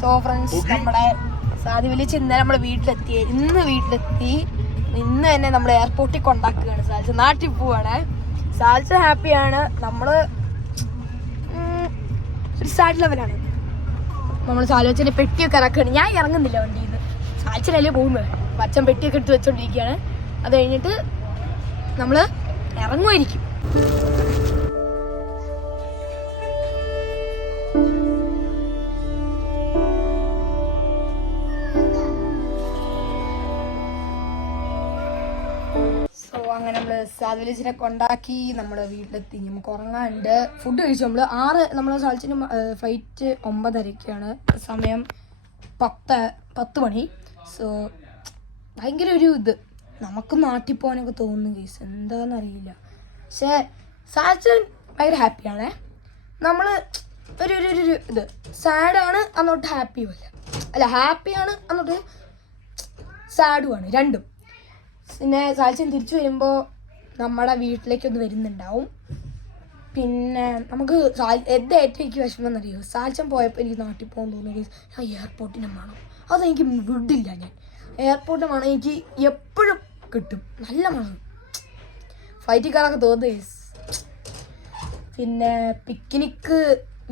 So friends, നമ്മുടെ സാധി വിളിച്ച് ഇന്നലെ നമ്മുടെ വീട്ടിലെത്തി. ഇന്ന് തന്നെ നമ്മൾ എയർപോർട്ടിൽ കൊണ്ടാക്കുകയാണ്. സാൽസ നാട്ടിൽ പോവാണ്. സാൽസ ഹാപ്പിയാണ്. നമ്മള് ഒരു സാഡ് ലെവലാണ്. നമ്മൾ സാലോചന പെട്ടിയൊക്കെ ഇറക്കുകയാണ്. ഞാൻ ഇറങ്ങുന്നില്ല വണ്ടിയിൽ നിന്ന്. സാൽച്ചനല്ലേ പോകുന്നത്. അച്ഛൻ പെട്ടിയൊക്കെ എടുത്ത് വെച്ചോണ്ടിരിക്കുകയാണ്. അത് കഴിഞ്ഞിട്ട് നമ്മൾ ഇറങ്ങുമായിരിക്കും. അങ്ങനെ നമ്മൾ സാദ് വില്ലേജിനെ കൊണ്ടാക്കി നമ്മുടെ വീട്ടിലെത്തി. നമുക്ക് ഉറങ്ങാനുണ്ട്. ഫുഡ് കഴിച്ചു. നമ്മൾ സാൽച്ചിന് ഫ്ലൈറ്റ് 9:30-ക്കാണ്. സമയം 10 മണി. സോ ഭയങ്കര ഒരു നമുക്ക് നാട്ടിൽ പോകാനൊക്കെ തോന്നുന്നു കേസ്, എന്താണെന്നറിയില്ല. പക്ഷേ സാൽച്ചൻ ഭയങ്കര ഹാപ്പിയാണേ. നമ്മൾ ഒരു സാഡാണ് അന്നോട്ട് ഹാപ്പിയുമല്ല. ഹാപ്പിയാണ് അന്നോട്ട് സാഡുമാണ്, രണ്ടും. പിന്നെ സാൽച്ചൻ തിരിച്ചു വരുമ്പോൾ നമ്മുടെ വീട്ടിലേക്കൊന്ന് വരുന്നുണ്ടാവും. പിന്നെ നമുക്ക് ഏറ്റവും എനിക്ക് വിഷമം എന്നറിയോ, സാൽച്ചൻ പോയപ്പോൾ എനിക്ക് നാട്ടിൽ പോകാൻ തോന്നുന്നു. ആ എയർപോർട്ടിന് മണം അതെനിക്ക് വിടില്ല. ഞാൻ എയർപോർട്ടിന് മണം എനിക്ക് എപ്പോഴും കിട്ടും, നല്ല മണം. ഫ്ലൈറ്റിൽ കയറൊക്കെ തോന്നുന്നു. പിന്നെ പിക്നിക്ക്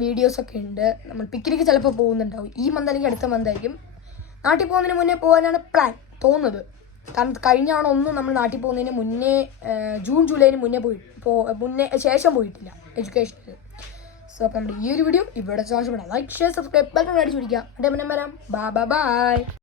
വീഡിയോസൊക്കെ ഉണ്ട്. നമ്മൾ പിക്നിക്ക് ചിലപ്പോൾ പോകുന്നുണ്ടാവും. ഈ മന്ത് അല്ലെങ്കിൽ അടുത്ത മന്തായിരിക്കും. നാട്ടിൽ പോകുന്നതിന് മുന്നേ പോകാനാണ് പ്ലാൻ തോന്നുന്നത്. കാരണം കഴിഞ്ഞ ഒന്നും നമ്മൾ നാട്ടിൽ പോകുന്നതിന് മുന്നേ ജൂൺ ജൂലൈന് മുന്നേ ശേഷം പോയിട്ടില്ല എഡ്യൂക്കേഷനിൽ. സോ അപ്പം നമ്മുടെ ഈ ഒരു വീഡിയോ ഇവിടെ ലൈക്ക് ഷെയർ സബ്സ്ക്രൈബ് ബട്ടൺ അടിച്ചു പിടിക്കുക. അതേ പിന്നെ വരാം. ബൈ.